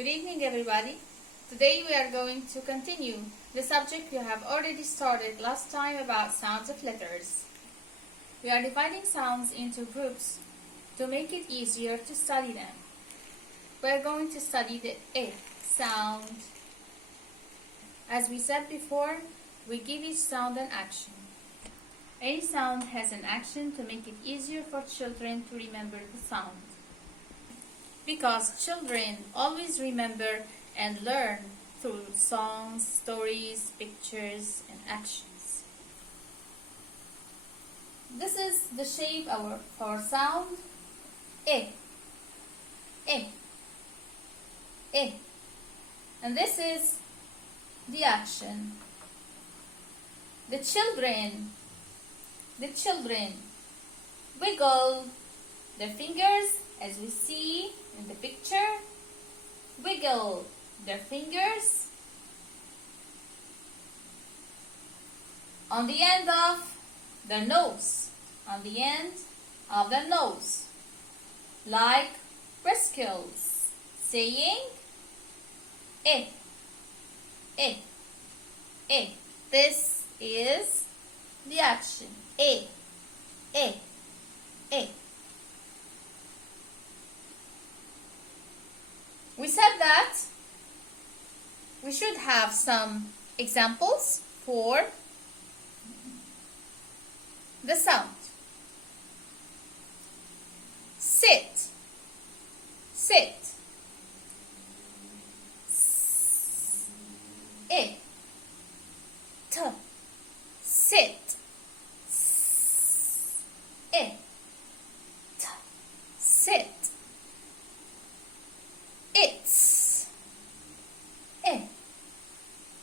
Good evening, everybody. Today we are going to continue the subject we have already started last time about sounds of letters. We are dividing sounds into groups to make it easier to study them. We are going to study the E sound. As we said before, we give each sound an action. Any sound has an action to make it easier for children to remember the sound. Because children always remember and learn through songs, stories, pictures, and actions. This is the shape of our sound E. E. E. And this is the action. The children wiggle their fingers, as we see in the picture. Wiggle their fingers on the end of their nose, like briskles, saying eh, eh, eh. This is the action. Eh, eh, eh. We said that we should have some examples for the sound. Sit, sit. E, t, sit. E, t, sit. It's, e,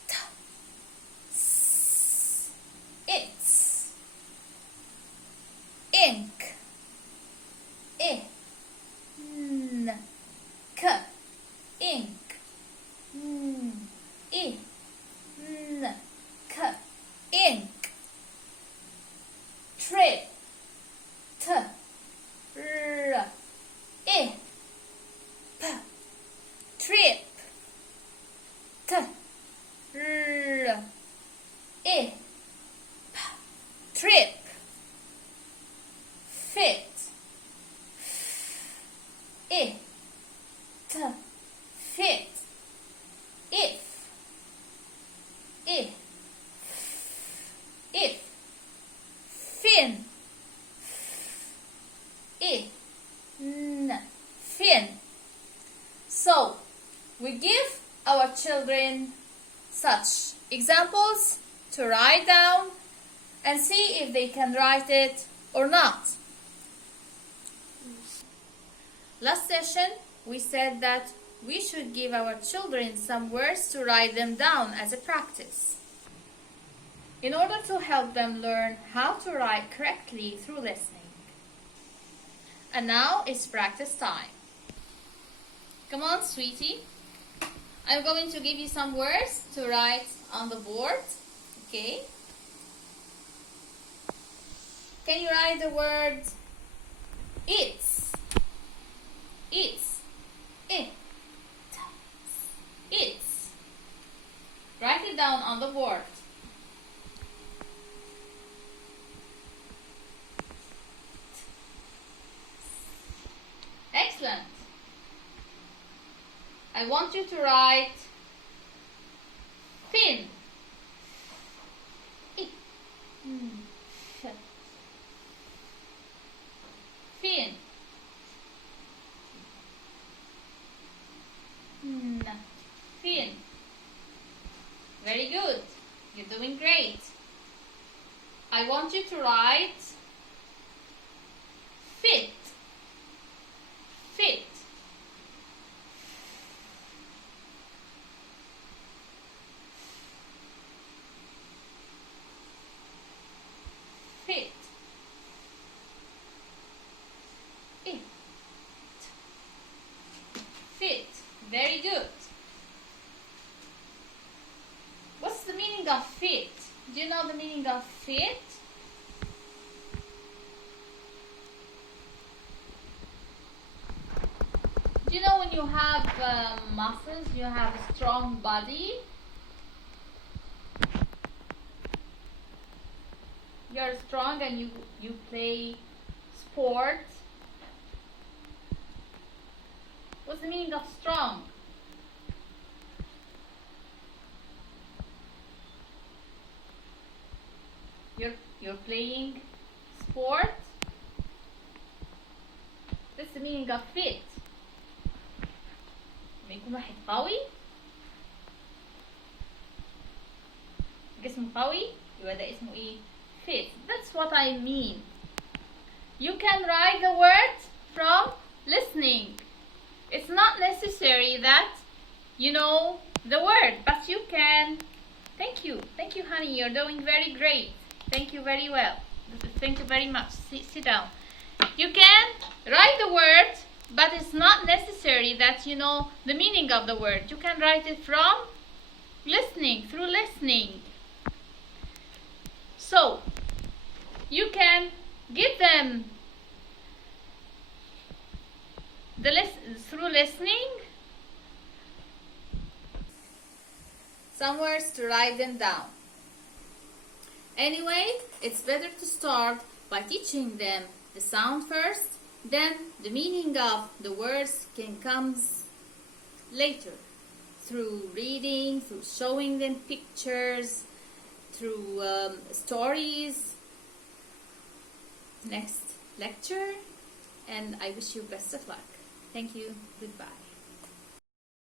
t, s, it's. Ink, e, n, k, ink, n, e, n, k, ink. Trip, t, r, e, p, trip, t, r, e, p, trip. Fit, I, t, fit. If, I, if. Fin, I, n, fin. So, we give our children such examples to write down and see if they can write it or not. Last session, we said that we should give our children some words to write them down as a practice, in order to help them learn how to write correctly through listening. And now it's practice time. Come on, sweetie. I'm going to give you some words to write on the board. Okay? Can you write the word it's? It's. It. It's. Write it down on the board. Excellent. I want you to write fin. I. F. Fin. N. Fin. Very good. You're doing great. I want you to write fit. Fit. Fit. It. Fit. Very good. What's the meaning of fit? Do you know the meaning of fit? Do You know, when you have muscles, you have a strong body. You're strong and you play sport. What's the meaning of strong? You're playing sport. That's the meaning of fit. لما يكون واحد قوي، جسمه قوي، يبقى ده اسمه ايه؟ fit. That's what I mean. You can write the word from listening. It's not necessary that you know the word, but you can. Thank you, honey. You're doing very great. Thank you very well. Thank you very much. Sit down. You can write the word, but it's not necessary that you know the meaning of the word. You can write it from listening, through listening. So, you can give them through listening some words to write them down. Anyway, it's better to start by teaching them the sound first, then the meaning of the words can come later through reading, through showing them pictures, through stories. Next lecture, and I wish you best of luck. Thank you. Goodbye.